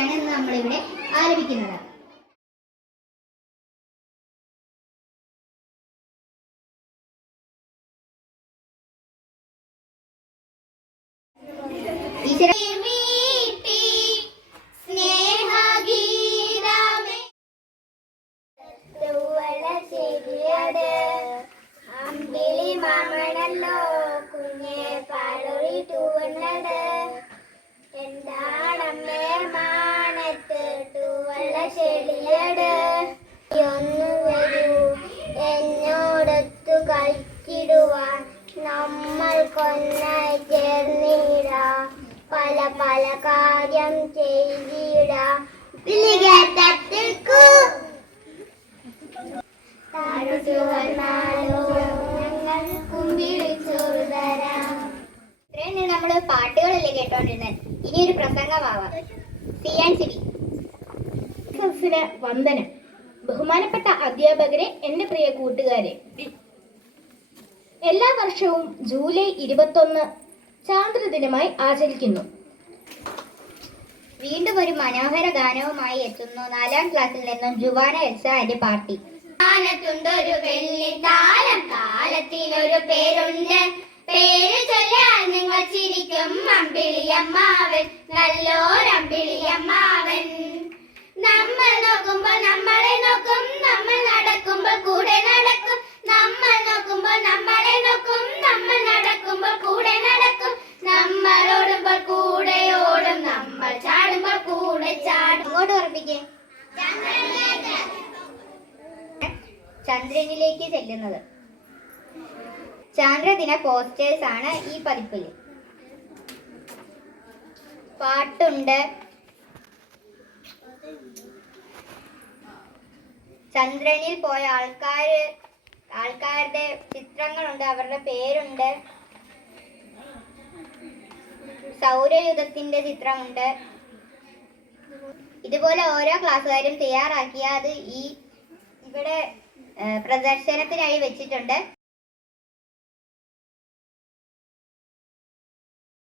കവിതയാണ് ഇന്ന് നമ്മളിവിടെ ആലപിക്കുന്നത്. എന്താണമ്മേ മാനത്ത് തൂവല്ല ചെടിയട് ഒന്ന് വരൂ എന്നോടൊത്തു കളിച്ചിടുവാൻ നമ്മൾ കൊന്നായി ചേർന്നിടാം പല പല കാര്യം ചെയ്തിടാം നമ്മള് പാട്ടുകളല്ലേ കേട്ടോണ്ടിരുന്നത്. ഇനി ഒരു പ്രസംഗമാവാം. വന്ദനം. ബഹുമാനപ്പെട്ട അധ്യാപകരെ, എന്റെ പ്രിയ കൂട്ടുകാരെ, എല്ലാ വർഷവും ജൂലൈ 21 ചാന്ദ്രദിനമായി ആചരിക്കുന്നു. വീണ്ടും ഒരു മനോഹര ഗാനവുമായി എത്തുന്നു 4ാം ക്ലാസ്സിൽ നിന്നും ജുവാന എൽസ ആൻഡ് പാർട്ടി. ഒരു വെള്ളി താലം, താലത്തിനൊരു പേരുണ്ട്, പേര് ചൊല്ലാൻ നിങ്ങൾ ചിരിക്കും. അമ്പിളിയമ്മാവൻ, നല്ലോരമ്പിളിയമ്മാവൻ. നമ്മൾ നോക്കുമ്പോൾ നമ്മളെ നോക്കും, നമ്മൾ നടക്കുമ്പോൾ കൂടെ നടക്കും. നമ്മൾ നോക്കുമ്പോൾ നമ്മളെ നോക്കും, നമ്മൾ നടക്കുമ്പോൾ കൂടെ നടക്കും. നമ്മൾ ഓടുമ്പോൾ കൂടെ ഓടും, നമ്മൾ ചാടുമ്പോൾ കൂടെ ചാടും. അങ്ങോട്ട് ഉറപ്പിക്കേ. ചന്ദ്രനിലേക്ക് ചെല്ലുന്നത്. ചാന്ദ്രദിന പോസ്റ്റേഴ്സ് ആണ് ഈ പതിപ്പിൽ. പാട്ടുണ്ട്, ചന്ദ്രനിൽ പോയ ആൾക്കാരുടെ ചിത്രങ്ങളുണ്ട്, അവരുടെ പേരുണ്ട്, സൗരയുധത്തിന്റെ ചിത്രമുണ്ട്. ഇതുപോലെ ഓരോ ക്ലാസ്സുകാരും തയ്യാറാക്കിയ അത് ഇവിടെ പ്രദർശനത്തിനായി വെച്ചിട്ടുണ്ട്.